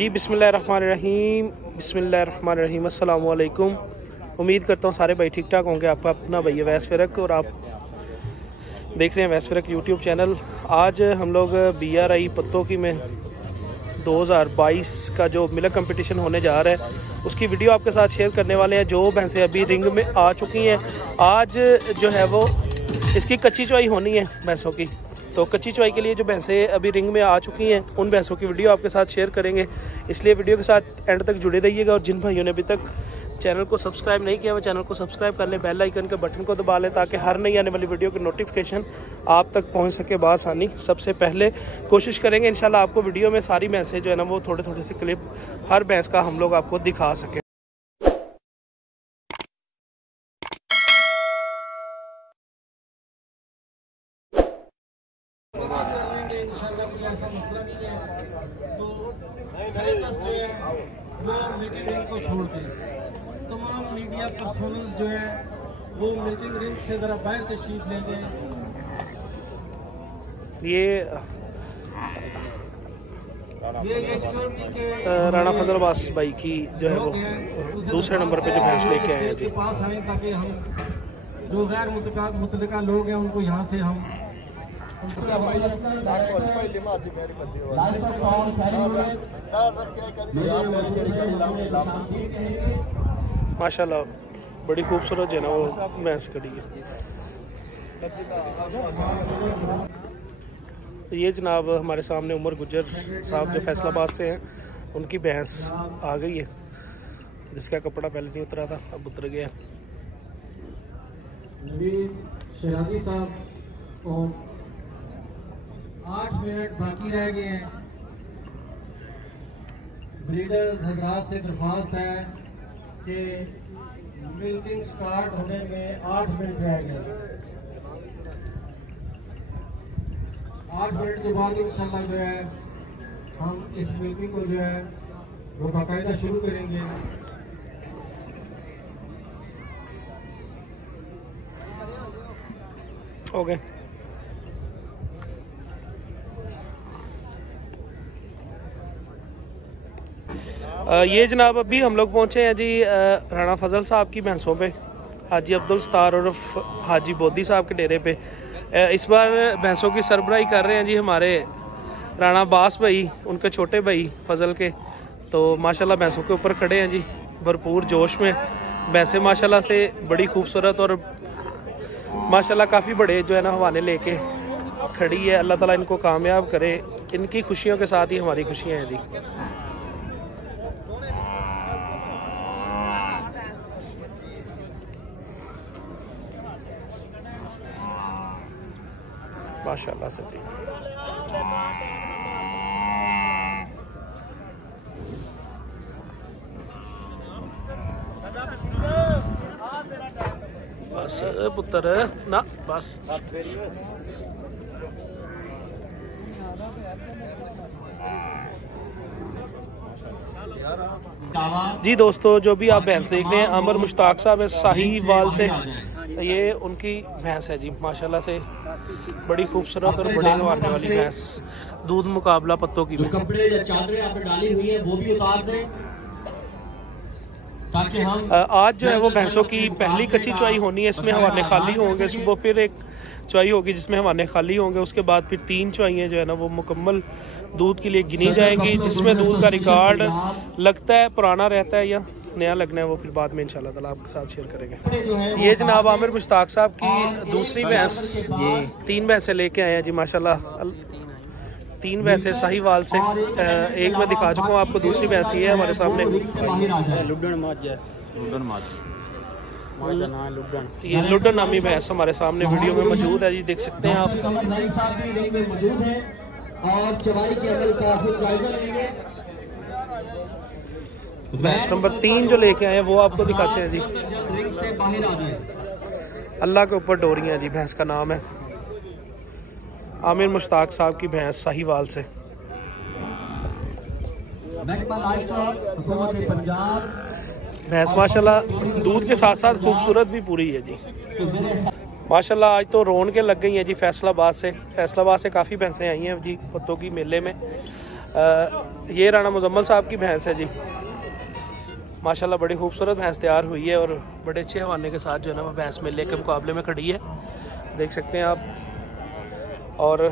जी बिस्मिल्लाहिर्रहमानिर्रहीम अस्सलाम वालेकुम। उम्मीद करता हूँ सारे भाई ठीक ठाक होंगे। आपका अपना भाई अवैस फ़िरक और आप देख रहे हैं अवैस फ़िरक यूट्यूब चैनल। आज हम लोग BRI पत्तों की में 2022 का जो मिल्क कंपटीशन होने जा रहा है उसकी वीडियो आपके साथ शेयर करने वाले हैं। जो भैंसें अभी रिंग में आ चुकी हैं, आज जो है वो इसकी कच्ची चुवाई होनी है भैंसों की। तो कच्ची चुवाई के लिए जो भैंसें अभी रिंग में आ चुकी हैं उन भैंसों की वीडियो आपके साथ शेयर करेंगे, इसलिए वीडियो के साथ एंड तक जुड़े रहिएगा। और जिन भाइयों ने अभी तक चैनल को सब्सक्राइब नहीं किया वो चैनल को सब्सक्राइब कर लें, बेल आइकन के बटन को दबा लें ताकि हर नई आने वाली वीडियो की नोटिफिकेशन आप तक पहुंच सके बआसानी। सबसे पहले कोशिश करेंगे इंशाल्लाह आपको वीडियो में सारी भैंसें जो है ना वो थोड़े थोड़े से क्लिप हर भैंस का हम लोग आपको दिखा सकें। इंशाल्लाह कोई ऐसा मसला नहीं है। तो सारे दस जो है वो मीटिंग रिंग को छोड़ के तमाम मीडिया पर्सनल जो है वो मीटिंग रिंग से ज़रा बाहर तशरीफ ले गए। ये सिक्योरिटी के राणा फजल अब्बास भाई की जो है वो दूसरे नंबर पे जो भैंस लेके आए हैं जी। पास आए ताकि हम जो गैर मुतल्लिका लोग हैं उनको यहाँ से हम माशाल्लाह बड़ी खूबसूरत जो है ना वो भैंस खड़ी है। ये जनाब हमारे सामने उमर गुजर साहब जो फैसलाबाद से हैं उनकी भैंस आ गई है जिसका कपड़ा पहले नहीं उतरा था, अब उतर गया। शराजी साहब और 8 मिनट बाकी रह गए हैं। ब्रीडर हजरात से दरख्वास्त है कि मिल्किंग स्टार्ट होने में 8 मिनट रह गए। 8 मिनट के बाद इंशाल्लाह जो है हम इस मिल्किंग को जो है वो बाकायदा शुरू करेंगे। ओके ये जनाब अभी हम लोग पहुँचे हैं जी राणा फजल साहब की भैंसों पे, हाजी अब्दुल सत्तार और हाजी बोदी साहब के डेरे पे। इस बार भैंसों की सरबराही कर रहे हैं जी हमारे राणा अब्बास भाई, उनके छोटे भाई फजल के। तो माशाल्लाह भैंसों के ऊपर खड़े हैं जी भरपूर जोश में। भैंसें माशाल्लाह से बड़ी खूबसूरत और माशाल्लाह काफ़ी बड़े जो है ना हवाले लेके खड़ी है। अल्लाह ताला इनको कामयाब करे, इनकी खुशियों के साथ ही हमारी खुशियाँ हैं जी। माशाल्लाह से जी। बस पुत्र ना बस। जी दोस्तों, जो भी आप भैंस देख रहे हैं अमर मुश्ताक साहब है साहिवाल से, ये उनकी भैंस है जी। माशाल्लाह से बड़ी खूबसूरत और बड़े नवाने वाली भैंस, दूध मुकाबला पत्तों की। कपड़े या चादरें आपने डाली हुई है वो भी उतार दें ताकि हम आज जो है वो भैंसों की पहली कच्ची चुवाई होनी है। इसमें हवाने खाली होंगे, सुबह फिर एक चुवाई होगी जिसमें हवाने खाली होंगे। उसके बाद फिर 3 चुवाइयाँ जो है ना वो मुकम्मल दूध के लिए गिनी जाएंगी, जिसमें दूध का रिकॉर्ड लगता है पुराना रहता है या नया लगना है वो फिर बाद में इंशाल्लाह ताला आपके साथ शेयर करेंगे। ये जनाब आमिर मुश्ताक साहब की दूसरी भैंस, ये 3 भैंसें लेके आए हैं जी माशाल्लाह। 3 भैंसें साहिवाल से, एक मैं दिखा चुका हूँ आपको, दूसरी भैंस ये है हमारे सामने। ये लुडन नामी भैंस हमारे सामने वीडियो में मौजूद है जी, देख सकते हैं आप। और चवाई के अमल का फिर जायजा लेंगे। भैंस नंबर 3 जो लेके आए हैं वो आपको दिखाते हैं जी। रिंग से बाहर आ जाए। अल्लाह के ऊपर डोरियां जी भैंस का नाम है। आमिर मुश्ताक साहब की भैंस साहिवाल से। भैंस माशाल्लाह दूध के साथ साथ खूबसूरत भी पूरी है जी। माशाल्लाह आज तो रौनकें लग गई हैं जी फैसलाबाद से। फैसलाबाद से काफ़ी भैंसें आई हैं जी पत्तों की मेले में। ये राणा मुजम्मल साहब की भैंस है जी, माशाल्लाह बड़ी खूबसूरत भैंस तैयार हुई है और बड़े अच्छे हवाने के साथ जो है ना वो भैंस मेले के मुकाबले में खड़ी है, देख सकते हैं आप। और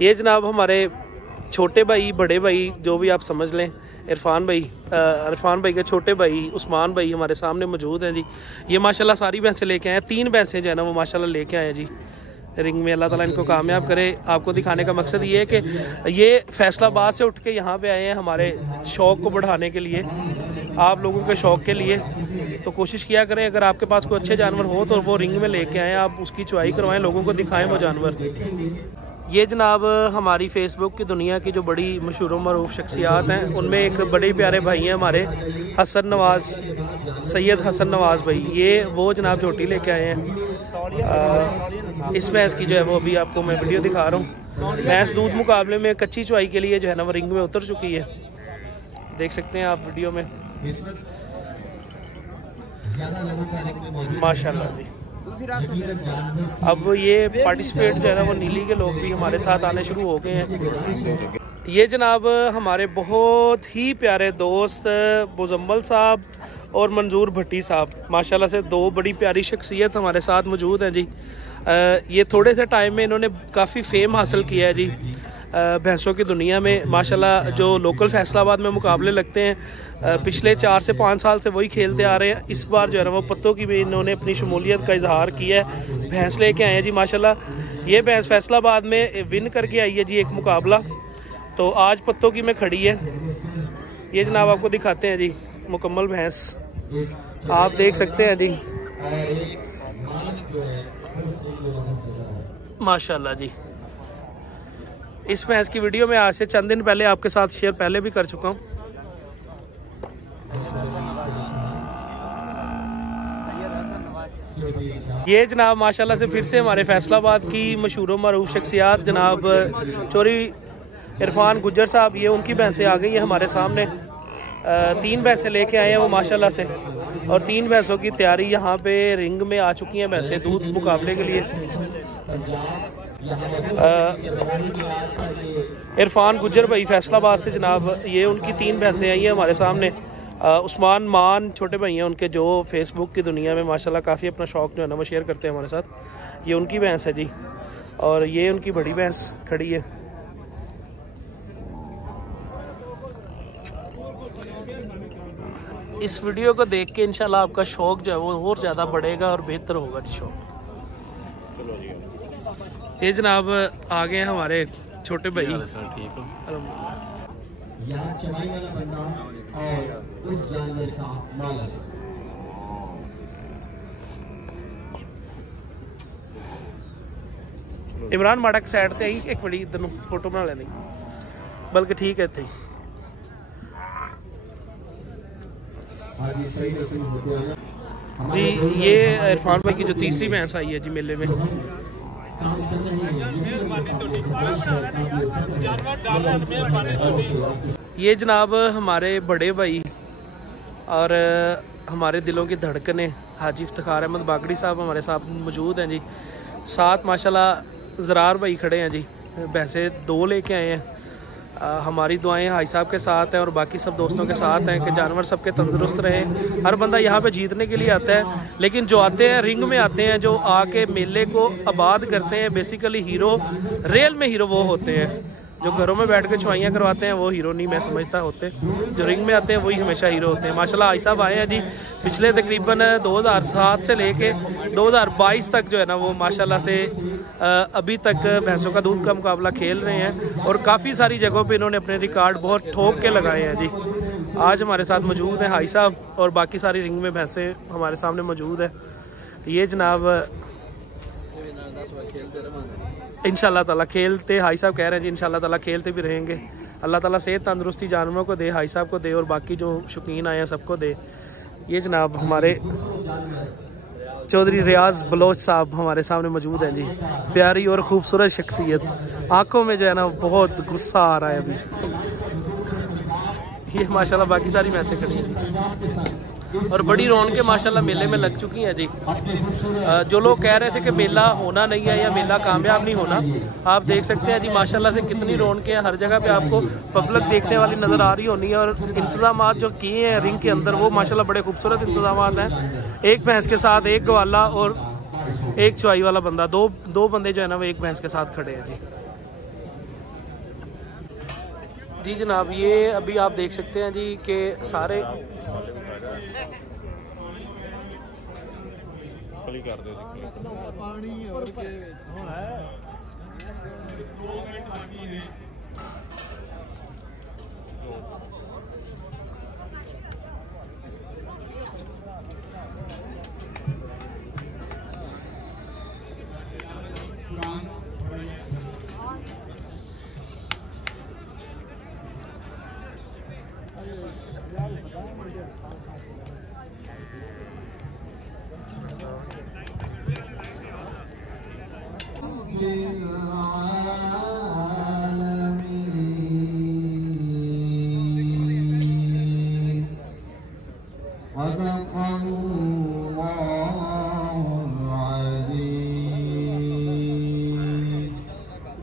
ये जनाब हमारे छोटे भाई बड़े भाई जो भी आप समझ लें, इरफान भाई के छोटे भाई उस्मान भाई हमारे सामने मौजूद हैं जी। ये माशाल्लाह सारी भैंसें लेके आए हैं, 3 भैंसें जो है ना वो माशाल्लाह लेके आए हैं जी रिंग में। अल्लाह ताला इनको कामयाब करे। आपको दिखाने का मकसद ये है कि ये फैसलाबाद से उठ के यहाँ पे आए हैं हमारे शौक़ को बढ़ाने के लिए, आप लोगों के शौक़ के लिए। तो कोशिश किया करें अगर आपके पास कोई अच्छे जानवर हो तो वो रिंग में लेके आएँ, आप उसकी चुवाई करवाएं, लोगों को दिखाएं वो जानवर। ये जनाब हमारी फेसबुक की दुनिया की जो बड़ी मशहूर मरूफ शख्सियात हैं उनमें एक बड़े प्यारे भाई हैं हमारे हसन नवाज, सैयद हसन नवाज भाई। ये वो जनाब झोटी लेके आए हैं। इस भैंस की जो है वो अभी आपको मैं वीडियो दिखा रहा हूँ। भैंस दूध मुकाबले में कच्ची चुवाई के लिए जो है ना वो रिंग में उतर चुकी है, देख सकते हैं आप वीडियो में माशाल्लाह जी। अब ये पार्टिसिपेट जो है ना वो नीली के लोग भी हमारे साथ आने शुरू हो गए हैं। ये जनाब हमारे बहुत ही प्यारे दोस्त मुजम्मल साहब और मंजूर भट्टी साहब, माशाल्लाह से 2 बड़ी प्यारी शख्सियत हमारे साथ मौजूद हैं जी। ये थोड़े से टाइम में इन्होंने काफ़ी फेम हासिल किया है जी भैंसों की दुनिया में। माशाल्लाह जो लोकल फैसलाबाद में मुकाबले लगते हैं पिछले 4 से 5 साल से वही खेलते आ रहे हैं। इस बार जो है ना वो पत्तों की भी इन्होंने अपनी शमूलियत का इजहार किया है, भैंस लेके आए हैं जी माशाल्लाह। ये भैंस फैसलाबाद में विन करके आई है जी एक मुकाबला, तो आज पत्तों की में खड़ी है। ये जनाब आपको दिखाते हैं जी मुकम्मल भैंस, आप देख सकते हैं जी माशाल्लाह जी। इस भैंस की वीडियो में आज से चंद दिन पहले आपके साथ शेयर पहले भी कर चुका हूँ। ये जनाब माशाल्लाह से फिर से हमारे फैसलाबाद की मशहूर मरूफ शख्सियात जनाब चोरी इरफान गुज्जर साहब, ये उनकी भैंसें आ गई हैं हमारे सामने। 3 भैंसें लेके आए हैं वो माशाल्लाह से, और 3 भैंसों की तैयारी यहाँ पे रिंग में आ चुकी हैं भैंसें दूध मुकाबले के लिए। इरफान गुज्जर भाई फैसलाबाद से जनाब, ये उनकी 3 भैंसें आई हैं हमारे सामने। उस्मान मान छोटे भाई हैं उनके, जो फेसबुक की दुनिया में माशाल्लाह काफ़ी अपना शौक़ जो है ना वो शेयर करते हैं हमारे साथ। ये उनकी भैंस है जी, और ये उनकी बड़ी भैंस खड़ी है। इस वीडियो को देख के इंशाल्लाह आपका शौक़ जो है वो और ज़्यादा बढ़ेगा और बेहतर होगा जी शौक़। ये जनाब आ गए हैं हमारे छोटे भाई, ठीक हो यहाँ चवाई वाला बंदा और उस जानवर का मालिक। इमरान माड़क साइड ते आई एक बड़ी इधर फोटो बना लेनी, बल्कि ठीक है इतने जी। ये इरफान भाई की जो तीसरी भैंस आई है जी मेले में। ये जनाब हमारे बड़े भाई और हमारे दिलों की धड़कने हाजी इफ्तिखार अहमद बागड़ी साहब हमारे साथ मौजूद हैं जी। साथ माशाल्लाह ज़रार भाई खड़े हैं जी, भैंसे 2 लेके आए हैं। हमारी दुआएं हाई साहब के साथ हैं और बाकी सब दोस्तों के साथ हैं कि जानवर सबके तंदुरुस्त रहें। हर बंदा यहाँ पे जीतने के लिए आता है, लेकिन जो आते हैं रिंग में आते हैं, जो आके मेले को आबाद करते हैं, बेसिकली हीरो, रियल में हीरो वो होते हैं। जो घरों में बैठ के छुआइयाँ करवाते हैं वो हीरो नहीं मैं समझता होते, जो रिंग में आते हैं वही हमेशा हीरो होते हैं। माशाल्लाह हाई साहब आए हैं जी, पिछले तकरीबन 2007 से लेके 2022 तक जो है ना वो माशाल्लाह से अभी तक भैंसों का दूध का मुकाबला खेल रहे हैं, और काफ़ी सारी जगहों पे इन्होंने अपने रिकॉर्ड बहुत ठोक के लगाए हैं जी। आज हमारे साथ मौजूद हैं हाई साहब, और बाकी सारी रिंग में भैंसें हमारे सामने मौजूद है। ये जनाब इंशाल्लाह ताला खेलते, हाई साहब कह रहे हैं जी इंशाल्लाह ताला खेलते भी रहेंगे। अल्लाह ताला सेहत तंदुरुस्ती जानवरों को दे, हाई साहब को दे, और बाकी जो शौकीन आए हैं सबको दे। ये जनाब हमारे चौधरी रियाज बलोच साहब हमारे सामने मौजूद हैं जी, प्यारी और ख़ूबसूरत शख्सियत, आंखों में जो है ना बहुत गुस्सा आ रहा है अभी। ये माशाल्लाह बाकी सारी मैसेज खड़ी हैं जी। और बड़ी रौनकें माशाल्लाह मेले में लग चुकी हैं जी। जो लोग कह रहे थे कि मेला होना नहीं है या मेला कामयाब नहीं होना, आप देख सकते हैं जी माशाल्लाह से कितनी रौनकें हैं। हर जगह पे आपको पब्लिक देखने वाली नज़र आ रही होनी है। और इंतजाम जो किए हैं रिंग के अंदर वो माशाल्लाह बड़े खूबसूरत इंतजाम हैं। एक भैंस के साथ एक ग्वाला और एक चुवाई वाला बंदा, दो बंदे जो है ना वो एक भैंस के साथ खड़े हैं जी जनाब। ये अभी आप देख सकते हैं जी कि सारे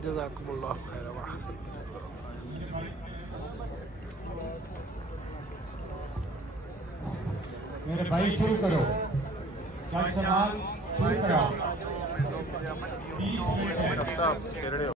जज़ाकुमुल्लाह खैर व अहसन। मेरे भाई शुरू करो, चल सवाल शुरू करो। 20 मिनट